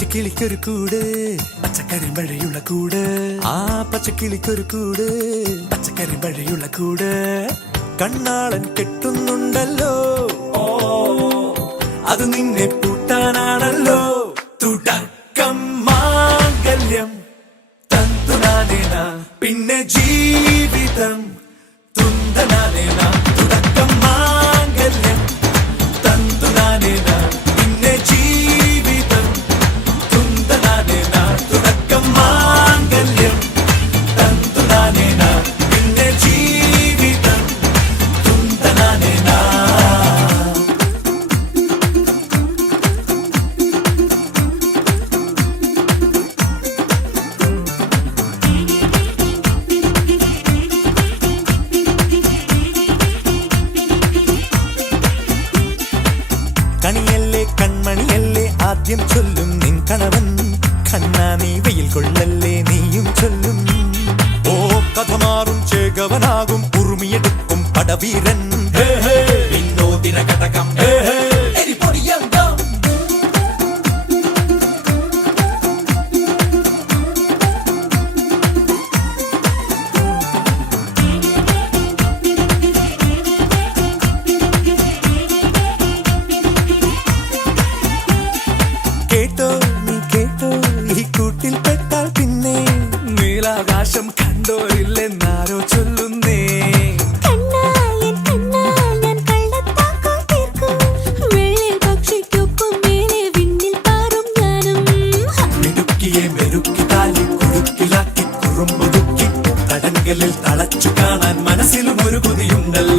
പച്ചക്കിളിക്കൊരു കൂട് പച്ചക്കറി മഴയുള്ള കൂട് ആ പച്ചക്കിളിക്കൊരു കൂട് പച്ചക്കറി മഴയുള്ള കൂട് കണ്ണാളൻ കെട്ടുന്നുണ്ടല്ലോ അത് നിന്നെ പൂട്ടാനാണല്ലോ തുടക്കം മാംഗല്യം തന്തുനാനേന പിന്നെ ജീവിതം തുന്തനാനേന തുടക്കം മാംഗല്യം തന്തുനാനേന പിന്നെ ജീവിതം തുന്തനാനേന തുടക്കം മാംഗല്യം തന്തുനാനേന പിന്നെ ജീവിതം തുന്തനാനേന കണിയല്ലേ കൺമണിയല്ലേ ആദ്യം ചൊല്ലും നിൻ കണവൻ കണ്ണാ നീ വെയിൽ കൊള്ളല്ലേ നീയും ചൊല്ലും ഓ കഥ മാറും ചേകവനാകും ഉറുമിയെടുക്കും പടവീരൻ വിനോദിന ഘടകം കേട്ടോ നീ കേട്ടോ ഈ കൂട്ടിൽ പെട്ടാൽ പിന്നെ നീലാകാശം കണ്ടോ ഇല്ലെന്നാരോ ചൊല്ലുന്നേ മിടുക്കിയെ മെരുക്കി താലി കുടുക്കിലാക്കി കുറുമ്പൊതുക്കി തടങ്കലിൽ തളച്ചു കാണാൻ മനസ്സിലും ഒരു കൊതിയുണ്ടല്ലോ